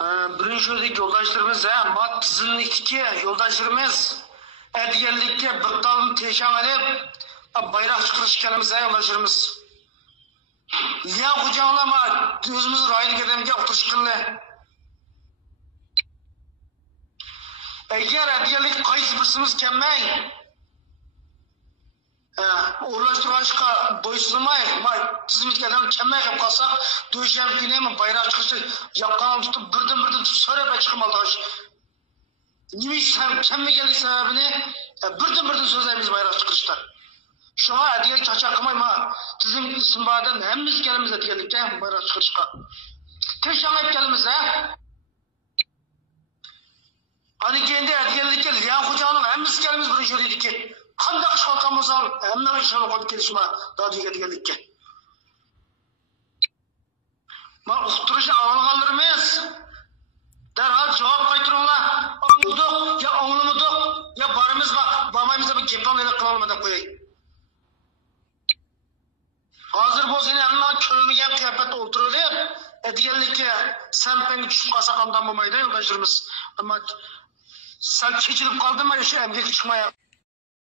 Birinci yoldaşlarımız, mat tizimlikteki yoldaşlarımız, edigellikte bir dalını teşan edip, bayrak çıkırış kelimiz, yoldaşlarımız. Liya kucağılama, özümüz rayını gedemge oturuşkınlı. Eğer edigellik kayısı birsimiz kemmey, uğraştırışka boysuzlamay, tizimiz gedem kemmey kep kalsak, dövüşen güneyim bayrak çıkışı, yapkanı tutup birden tutup söyleme çıkmaldaş. Nimiş kemme geldik sebebini, birden sözlerimiz bayrak çıkışta. Şuna edigelik çaçakmayma, tizim ismibadan hemimiz kelimiz edigelikte bayrak çıkışka. Teşan hep kelimiz, Hani kendi edigelikte liyan kucağının hemimiz kelimiz birinci öyleydik ki. Kandak iş kalkamızdan hemden işine koyup gelişme daha diye edigelikte. Ukturuşu avlangalırımız. Derhal cevap kaytırınlar. Anladık ya anlamadık ya barımız var. Bamayımızda bir geplan ile kılalmadan koyayım. Hazır bu seni yanına köyümügen kıyafet oturuyor. Edigelikte sen beni düşüp kalsak andan bulmaydı yoldaşlarımız. Ama sen çekilip kaldın mı şu emniyet çıkmaya.